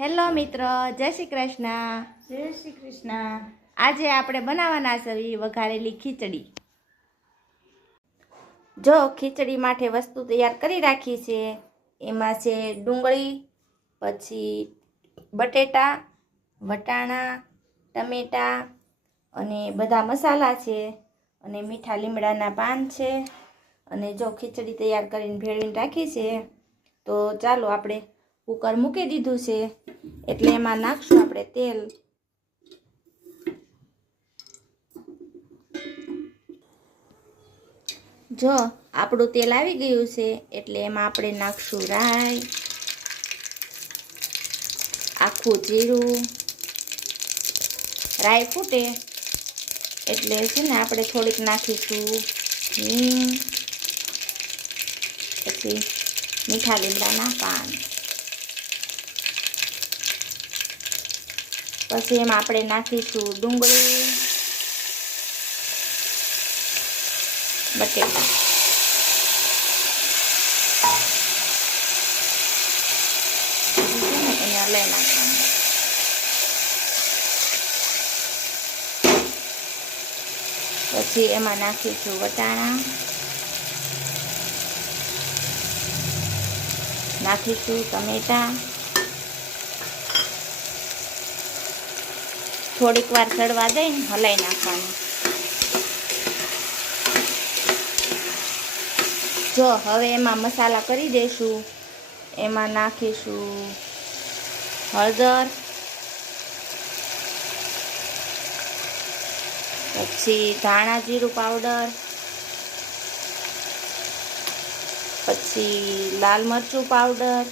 Hello મિત્રો, જય શ્રી કૃષ્ણ. જય શ્રી કૃષ્ણ. આજે આપણે બનાવવાના છે વઘારેલી ખીચડી. જો ખીચડી માટે વસ્તુ તૈયાર કરી રાખી છે. એમાં છે ડુંગળી, પછી બટેટા, વટાણા, ટમેટા અને બધા મસાલા છે અને મીઠા લીમડાના પાન છે. અને જો ખીચડી તૈયાર કરીને ભેળવીને રાખી છે. તો ચાલો આપણે કુકર મૂકી દીધું છે, એટલે એમાં નાખશું આપણે તેલ. જો આપણું તેલ આવી ગયું છે, એટલે એમાં આપણે નાખશું રાઈ, આખું જીરું. રાઈ ફૂટે એટલે છે ને આપણે થોડીક નાખીશું હિંગ, પછી મીઠા લીમડાના પાન. પછી એમાં આપણે નાખીશું ડુંગળી, બટેટા. એને હલાવી નાખવાનું. પછી એમાં નાખીશું વટાણા, નાખીશું ટમેટા. થોડીક વાર ચડવા દઈને હલાવી નાખવાનું. જો હવે એમાં મસાલા કરી દઈશું. એમાં નાખીશું હળદર, પછી ધાણા જીરું પાવડર, પછી લાલ મરચું પાવડર,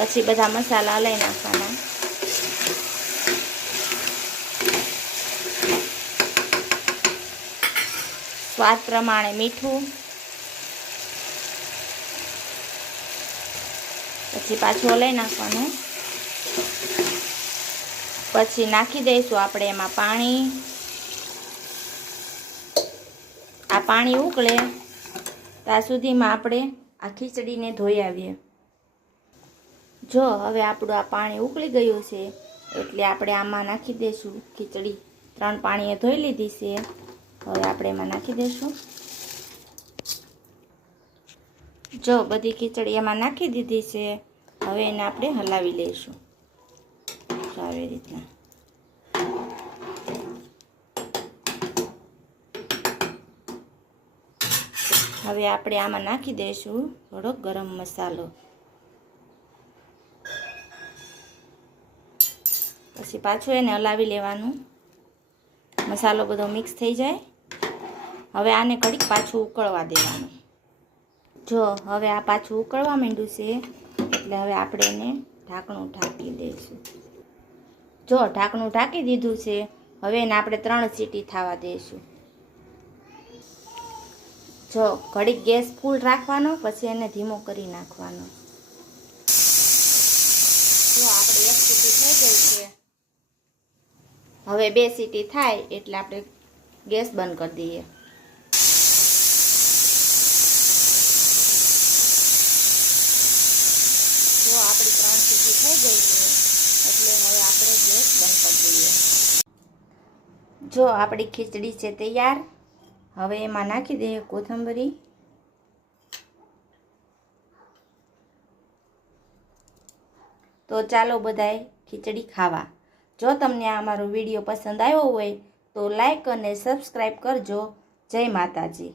પછી બધા મસાલા હલાવી નાખવાના. સ્વાદ પ્રમાણે મીઠું, પછી પાછું હલાવી નાખવાનું. પછી નાખી દઈશું આપણે એમાં પાણી. આ પાણી ઉકળે ત્યાં સુધીમાં આપણે આ ખીચડીને ધોઈ આવીએ. જો હવે આપણું આ પાણી ઉકળી ગયું છે, એટલે આપણે આમાં નાખી દઈશું ખીચડી. 3 પાણીએ ધોઈ લીધી છે. હવે આપણે એમાં નાખી દઈશું. જો બધી ખીચડી એમાં નાખી દીધી છે. હવે એને આપણે હલાવી લઈશું આવી રીતના. હવે આપણે આમાં નાખી દઈશું થોડોક ગરમ મસાલો. પછી પાછું એને હલાવી લેવાનું. મસાલો બધો મિક્સ થઈ જાય. હવે આને ઘડીક પાછું ઉકળવા દેવાનું. જો હવે આ પાછું ઉકળવા માંડ્યું છે, એટલે હવે આપણે એને ઢાંકણું ઢાંકી દઈશું. જો ઢાંકણું ઢાંકી દીધું છે. હવે એને આપણે 3 સીટી થવા દઈશું. જો ઘડીક ગેસ ફૂલ રાખવાનો, પછી એને ધીમો કરી નાખવાનો. જો આપણે 1 સીટી થઈ ગઈ છે. હવે 2 સીટી થાય એટલે આપણે ગેસ બંધ કરી દઈએ. જો આપણી 3 સીટી થઈ ગઈ છે, એટલે હવે આપણે ગેસ બંધ કરી દઈએ. જો આપણી ખીચડી છે તૈયાર. હવે એમાં નાખી દઈએ કોથમરી. તો ચાલો બધાએ ખીચડી ખાવા. જો તમને આ મારો વિડીયો પસંદ આવ્યો હોય તો લાઈક અને સબસ્ક્રાઈબ કરજો. જય માતાજી.